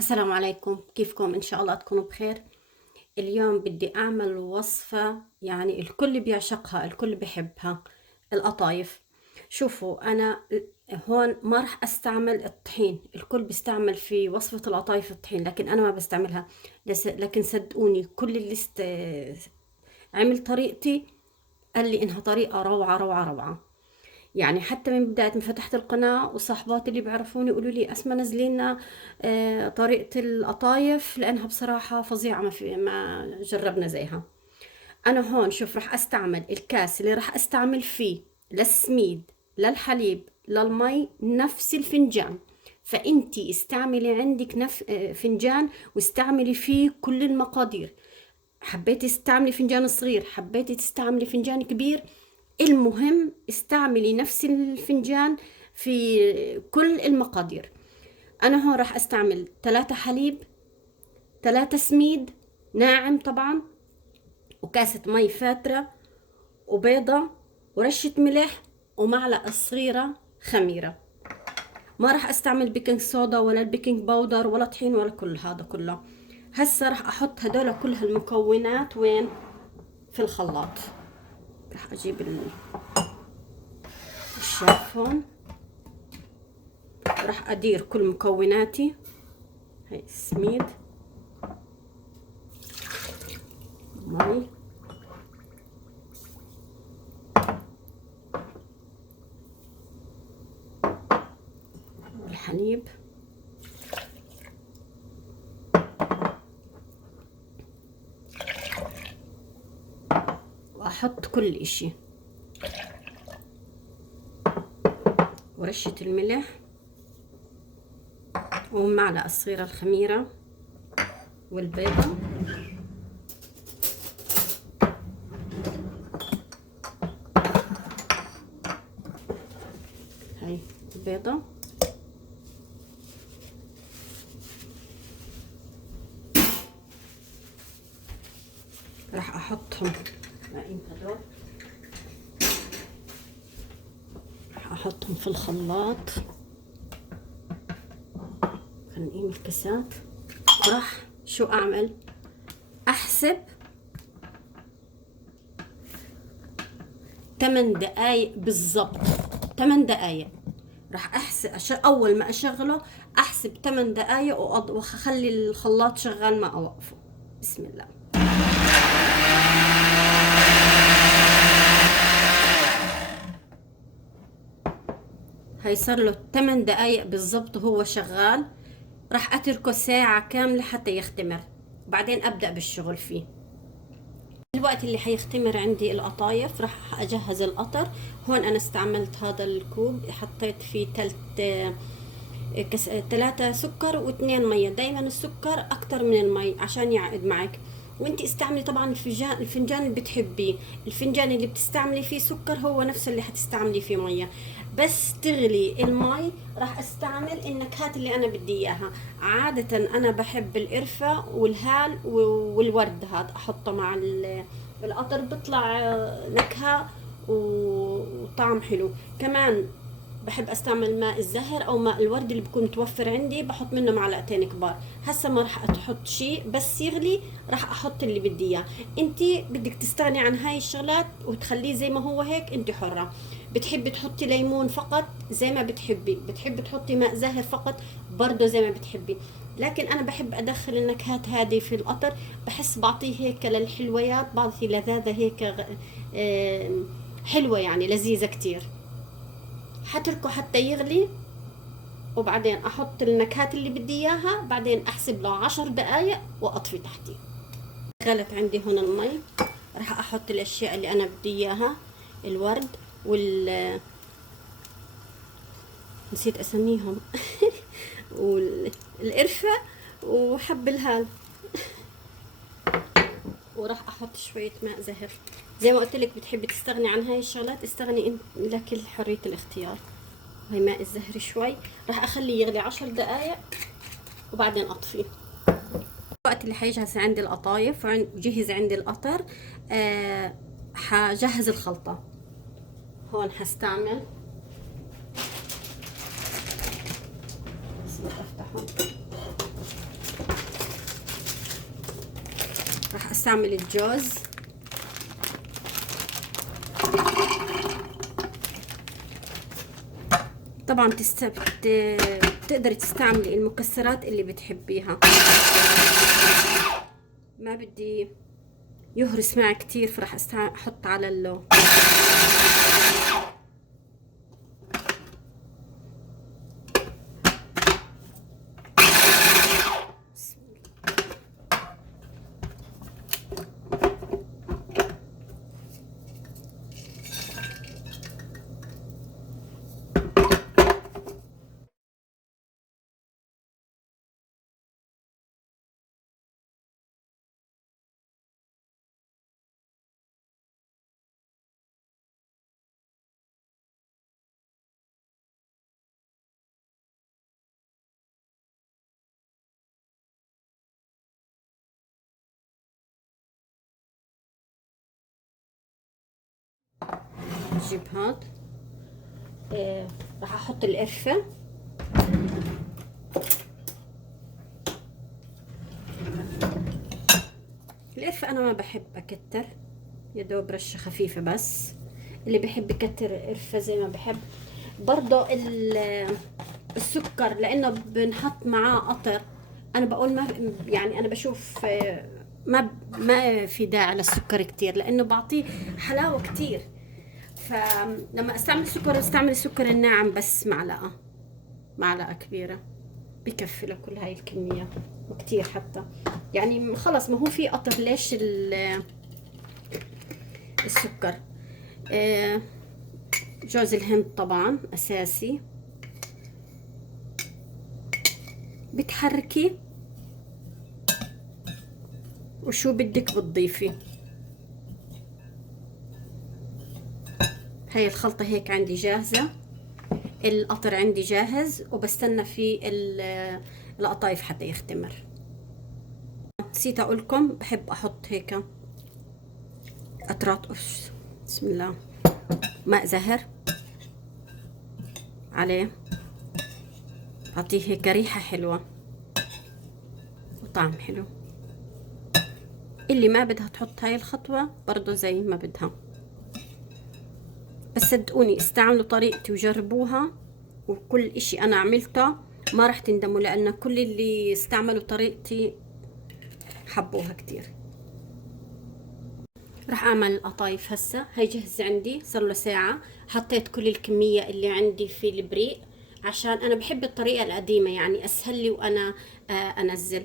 السلام عليكم، كيفكم؟ إن شاء الله تكونوا بخير. اليوم بدي أعمل وصفة يعني الكل بيعشقها، الكل بيحبها، القطايف. شوفوا أنا هون ما راح أستعمل الطحين، الكل بيستعمل في وصفة القطايف الطحين، لكن أنا ما بستعملها. لكن صدقوني كل اللي عمل طريقتي قال لي إنها طريقة روعة روعة روعة. يعني حتى من بداية ما فتحت القناة وصاحباتي اللي بيعرفوني يقولوا لي أسماء نزلي لنا طريقة القطايف لأنها بصراحة فظيعة، ما جربنا زيها. أنا هون شوف راح أستعمل الكاس اللي راح أستعمل فيه للسميد للحليب للمي نفس الفنجان. فأنتي استعملي عندك فنجان واستعملي فيه كل المقادير. حبيتي تستعملي فنجان صغير، حبيتي تستعملي فنجان كبير، المهم استعملي نفس الفنجان في كل المقادير. انا هون راح استعمل 3 حليب، 3 سميد ناعم طبعا، وكاسة مي فاترة، وبيضة، ورشة ملح، ومعلقة صغيرة خميرة. ما راح استعمل بيكنج صودا ولا البيكنج باودر ولا طحين ولا كل هذا كله. هسه راح احط هدول كل هالمكونات وين؟ في الخلاط. راح اجيب الشاف هون، راح ادير كل مكوناتي. هاي السميد، مي، الحليب، واحط كل اشي، ورشة الملح، ومعلقة صغيرة الخميرة، والبيضة، هاي البيضة، راح احطهم هدول، راح احطهم في الخلاط، خلينا الكاسات. وراح شو اعمل؟ احسب 8 دقايق بالضبط، 8 دقايق. راح احسب اول ما اشغله احسب 8 دقايق واخلي الخلاط شغال ما اوقفه. بسم الله. هي صار له 8 دقايق بالضبط وهو شغال. راح اتركه ساعة كاملة حتى يختمر، وبعدين ابدأ بالشغل فيه. الوقت اللي حيختمر عندي القطايف راح اجهز القطر. هون انا استعملت هذا الكوب، حطيت فيه 3 سكر و2 مية. دايما السكر اكتر من المي عشان يعقد معك. وانت استعملي طبعا الفنجان اللي بتحبيه. الفنجان اللي بتستعملي فيه سكر هو نفس اللي حتستعملي فيه مية. بس تغلي المي راح استعمل النكهات اللي انا بدي اياها. عادة انا بحب القرفة والهال والورد، هذا احطه مع القطر، بيطلع نكهة وطعم حلو. كمان بحب استعمل ماء الزهر او ماء الورد اللي بكون متوفر عندي، بحط منه معلقتين كبار. هسه ما راح احط شيء، بس يغلي راح احط اللي بدي اياه. انتي بدك تستغني عن هاي الشغلات وتخليه زي ما هو هيك، انتي حرة. بتحبي تحطي ليمون فقط زي ما بتحبي تحطي ماء زاهر فقط برضه زي ما بتحبي. لكن انا بحب ادخل النكهات هذه في القطر، بحس بعطيه هيك للحلويات، بعطي لذاذة هيك حلوة، يعني لذيذة كتير. حتركه حتى يغلي، وبعدين احط النكهات اللي بدي اياها، بعدين احسب له 10 دقايق واطفي تحتي. غلت عندي هون المي، راح احط الاشياء اللي انا بدي اياها. الورد نسيت اسميهم والقرفة وحب الهال. وراح احط شوية ماء زهر. زي ما قلت لك بتحبي تستغني عن هاي الشغلات، استغني انت، لك حرية الاختيار. هاي ماء الزهر شوي، راح اخليه يغلي 10 دقايق وبعدين اطفيه. الوقت اللي حيجهز عندي القطايف وجهز عندي القطر، حجهز الخلطة. هون حستعمل، بس افتحه، استعمل الجوز. طبعا تقدري تستعملي المكسرات اللي بتحبيها. ما بدي يهرس معي كتير، فراح احط على اللو. نجيب هاد راح احط القرفة. القرفة انا ما بحب اكتر، يا دوب رشة خفيفة بس. اللي بحب يكتر قرفة زي ما بحب. برضو السكر لانه بنحط معاه قطر. انا بقول ما يعني انا بشوف ما في داعي للسكر كتير، لانه بعطيه حلاوة كتير. فلما استعمل سكر استعمل السكر الناعم بس، معلقة كبيرة بكفي لكل هاي الكمية، وكتير حتى. يعني خلص ما هو في قطر، ليش السكر. جوز الهند طبعا اساسي. بتحركي وشو بدك بتضيفي. هاي الخلطة هيك عندي جاهزة. القطر عندي جاهز، وبستنى فيه القطايف حتى يختمر. نسيت اقولكم بحب احط هيك قطرات بسم الله، ماء زهر عليه، اعطيه هيك ريحة حلوة وطعم حلو. اللي ما بدها تحط هاي الخطوة برضو زي ما بدها. بس صدقوني استعملوا طريقتي وجربوها، وكل اشي انا عملته ما راح تندموا، لان كل اللي استعملوا طريقتي حبوها كتير. راح اعمل القطايف هسه. هي جهزة عندي صار له ساعة. حطيت كل الكمية اللي عندي في البريق، عشان انا بحب الطريقة القديمة، يعني اسهل لي وانا انزل.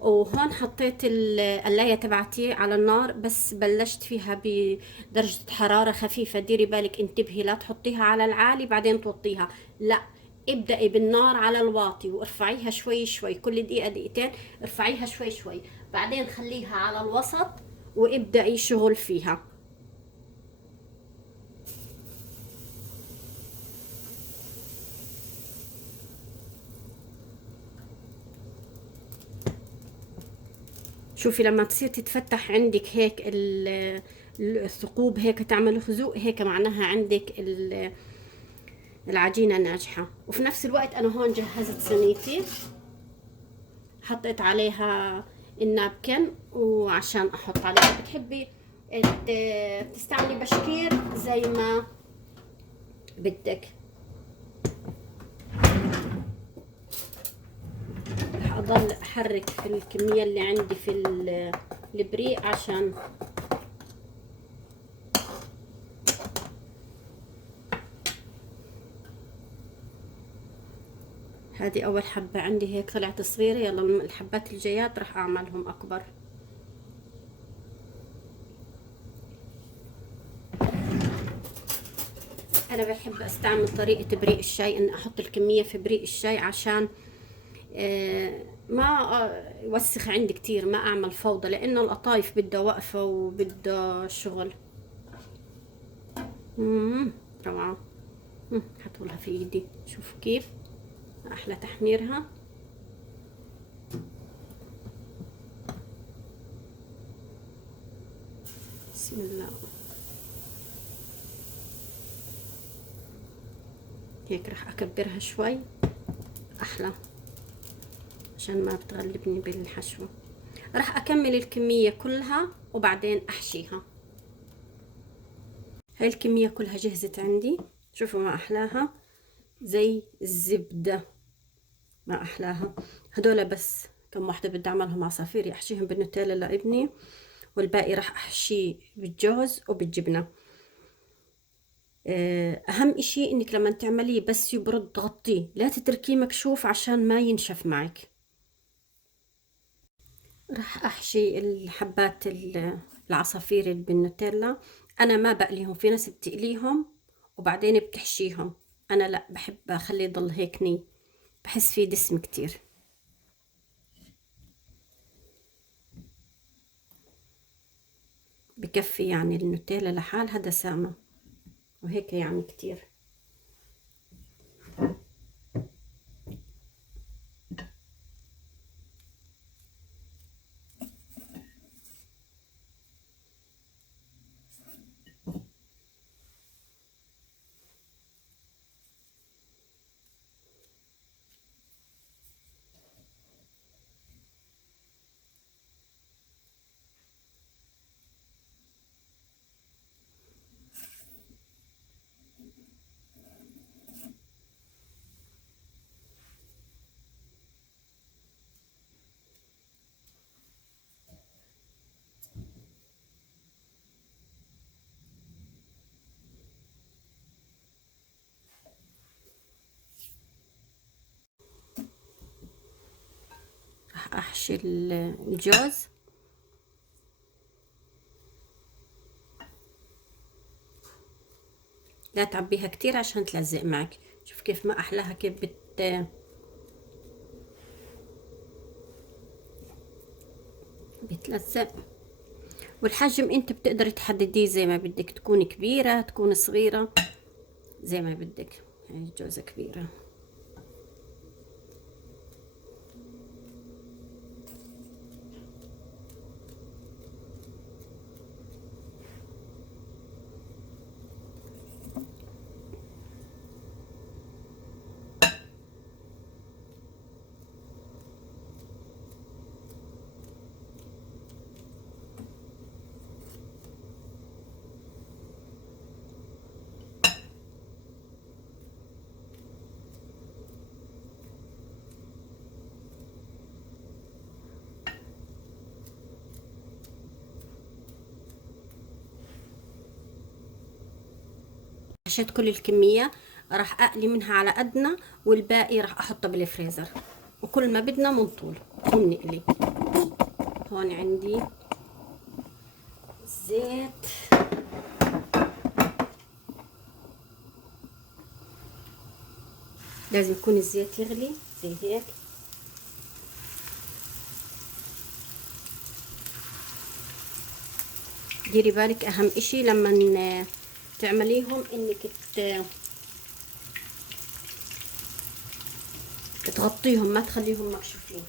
وهون حطيت القلاية تبعتي على النار، بس بلشت فيها بدرجة حرارة خفيفة. ديري بالك انتبهي لا تحطيها على العالي بعدين توطيها، لا، ابدأي بالنار على الواطي وارفعيها شوي شوي، كل دقيقة دقيقتين ارفعيها شوي شوي، بعدين خليها على الوسط وابدأي شغل فيها. شوفي لما تصير تتفتح عندك هيك الثقوب هيك تعمل خزوق هيك، معناها عندك العجينة ناجحة. وفي نفس الوقت أنا هون جهزت صينيتي، حطيت عليها النابكن وعشان أحط عليها. بتحبي تستعملي بشكير زي ما بدك. رح أضل أحرك في الكمية اللي عندي في البريق عشان هذه اول حبة عندي هيك طلعت صغيرة. يلا الحبات الجايات راح اعملهم اكبر. انا بحب استعمل طريقة بريق الشاي، ان احط الكمية في بريق الشاي عشان ما يوسخ عندي كتير، ما اعمل فوضى، لانه القطايف بدها وقفة وبدها شغل. روعة. حطولها في ايدي، شوفوا كيف احلى تحميرها. بسم الله. هيك راح اكبرها شوي احلى عشان ما بتغلبني بالحشوة. راح اكمل الكمية كلها وبعدين احشيها. هاي الكمية كلها جهزت عندي، شوفوا ما احلاها، زي الزبدة، ما احلاها. هدول بس كم واحدة بدي اعملهم عصافير احشيهم بالنوتيلا لابني، والباقي راح احشيه بالجوز وبالجبنة. اهم اشي انك لما تعمليه بس يبرد تغطيه، لا تتركيه مكشوف عشان ما ينشف معك. راح احشي الحبات العصافير اللي بالنوتيلا. انا ما بقليهم، في ناس بتقليهم وبعدين بتحشيهم، انا لا، بحب اخليه يضل هيك ني، بحس فيه دسم كتير. بكفي يعني النوتيلا لحالها دسامة، وهيك يعني كتير. راح احشي الجوز. لا تعبيها كتير عشان تلزق معك. شوف كيف ما احلاها، كيف بتلزق. والحجم انت بتقدري تحدديه زي ما بدك، تكون كبيرة تكون صغيرة زي ما بدك. هاي الجوزة كبيرة. حشيت كل الكمية، راح اقلي منها على قدنا، والباقي راح احطه بالفريزر، وكل ما بدنا منطول وبنقلي. هون عندي زيت، لازم يكون الزيت يغلي زي هيك. ديري بالك اهم اشي لما تعمليهم انك تغطيهم، ما تخليهم مكشوفين.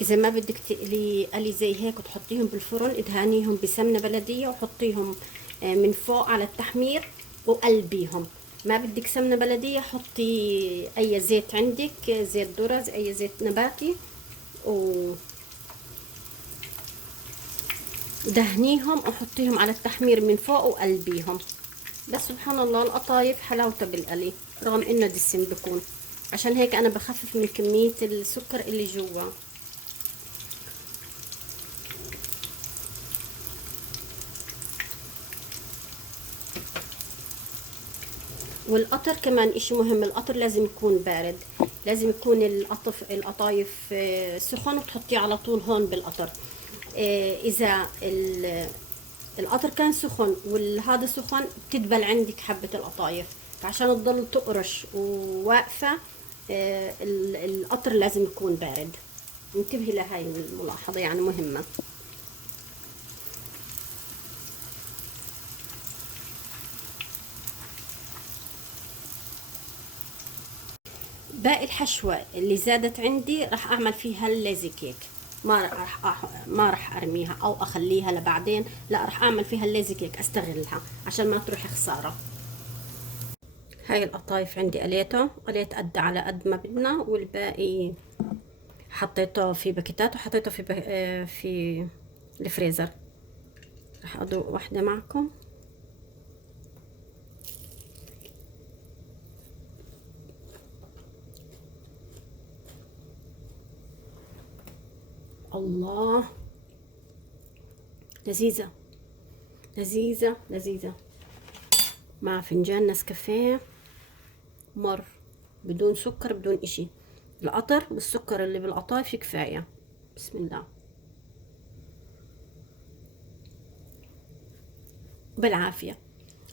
اذا ما بدك تقلي قلي زي هيك وتحطيهم بالفرن، ادهنيهم بسمنه بلديه وحطيهم من فوق على التحمير وقلبيهم. ما بدك سمنه بلديه، حطي اي زيت عندك، زيت ذرة، اي زيت نباتي، ودهنيهم وحطيهم على التحمير من فوق وقلبيهم. بس سبحان الله القطايف حلاوتها بالقلي، رغم انه دسم بكون، عشان هيك انا بخفف من كميه السكر اللي جوا. والقطر كمان اشي مهم، القطر لازم يكون بارد، لازم يكون القطايف سخن وتحطيه على طول هون بالقطر. اذا القطر كان سخن والهذا سخن بتدبل عندك حبة القطايف، فعشان تضل تقرش وواقفة القطر لازم يكون بارد. انتبهي لهاي الملاحظة، يعني مهمة. باقي الحشوة اللي زادت عندي راح اعمل فيها الليزي كيك. ما راح ارميها او اخليها لبعدين، لا راح اعمل فيها الليزي كيك، استغلها عشان ما تروح خسارة. هاي القطايف عندي قليت قد على قد ما بدنا، والباقي حطيته في باكيتات وحطيته في الفريزر. راح ادوق واحدة معكم. الله، لذيذة لذيذة لذيذة، مع فنجان نسكافيه مر، بدون سكر بدون اشي. القطر بالسكر اللي بالقطايف كفاية. بسم الله، بالعافية.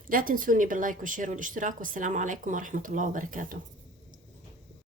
لا تنسوني باللايك والشير والاشتراك، والسلام عليكم ورحمة الله وبركاته.